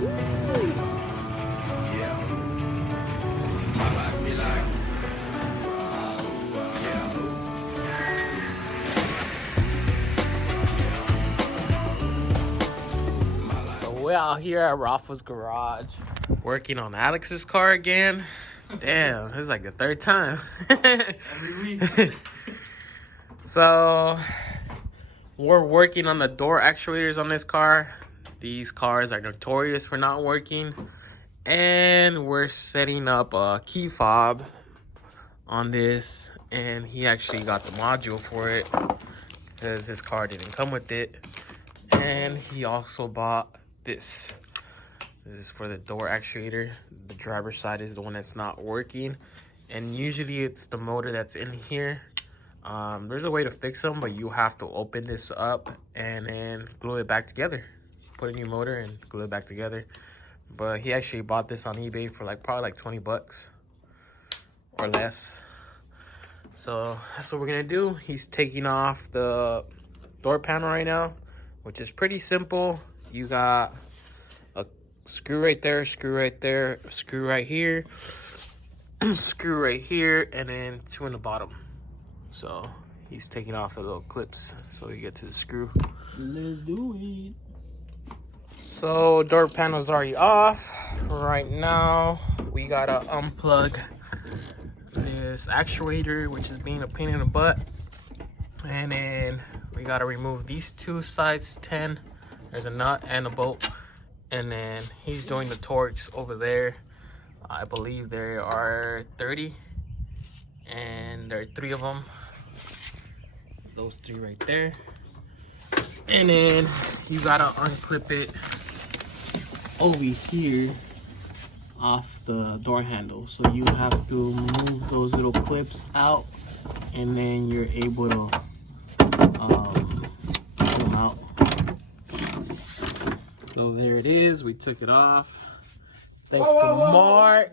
We're out here at Rafa's garage working on Alex's car again. Damn, this is like the third time. Every week. So we're working on the door actuators on this car. These cars are notorious for not working. And we're setting up a key fob on this. And he actually got the module for it because his car didn't come with it. And he also bought this is for the door actuator. The driver's side is the one that's not working, and usually it's the motor that's in here. There's a way to fix them, but you have to open this up and then glue it back together. Put a new motor and glue it back together. But he actually bought this on eBay for probably like 20 bucks or less. So that's what we're gonna do. He's taking off the door panel right now, which is pretty simple. You got a screw right there, screw right there, screw right here, screw right here, and then two in the bottom. So he's taking off the little clips so we get to the screw. Let's do it. So door panel's already off. Right now we gotta unplug this actuator, which is being a pain in the butt. And then we gotta remove these two size 10. There's a nut and a bolt. And then he's doing the Torx over there. I believe there are 30. And there are 3 of them. Those 3 right there. And then you gotta unclip it over here off the door handle. So you have to move those little clips out. And then you're able to pull them out. So there it is. We took it off. Thanks to Mark.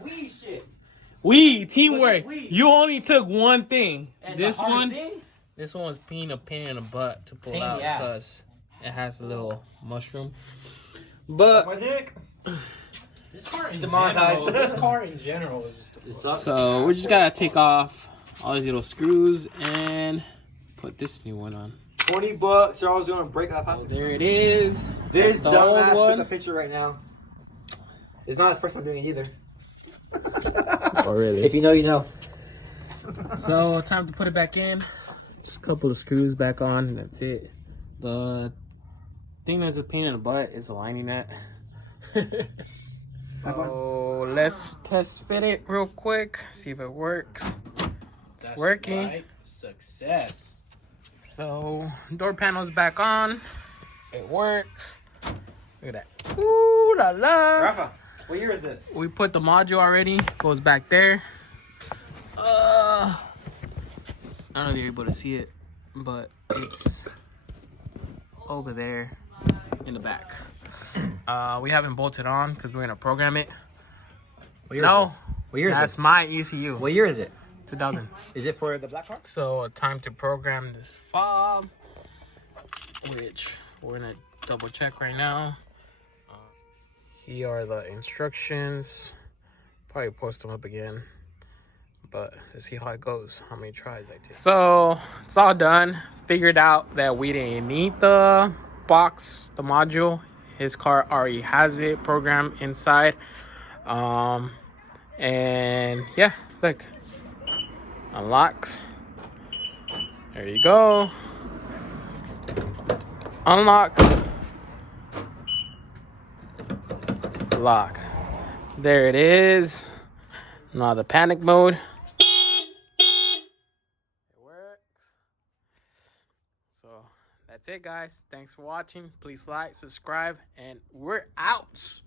We teamwork. You only took one thing. And this one was being a pain in the butt to pull out because it has a little mushroom. But my dick. This car in Demonetized. general, this car in general is just a so we just gotta take off all these little screws and put this new one on. 20 bucks, or I was gonna break that fast. So there it is. This That's the old dumbass one. took a picture right now. It's not his first time doing it either. Oh really? If you know, you know. So time to put it back in. Just a couple of screws back on. That's it. The thing that's a pain in the butt is aligning that. So let's test fit it real quick. See if it works. It's working. Right. Success. So door panel's back on. It works. Look at that. Ooh la la. Rafa, what year is this? We put the module already. Goes back there. I don't know if you're able to see it, but it's over there in the back. We haven't bolted on because we're gonna program it. What year is this? What year is That's this? my ECU. What year is it? 2000. Is it for the black car? So time to program this fob, which we're gonna double check right now. Here are the instructions. Probably post them up again, but let's see how it goes, how many tries I did. So it's all done. Figured out that we didn't need the box, the module. His car already has it programmed inside. And yeah, look, unlocks. There you go. Unlock. Lock. There it is. Now the panic mode. It works. So that's it, guys. Thanks for watching. Please like, subscribe, and we're out.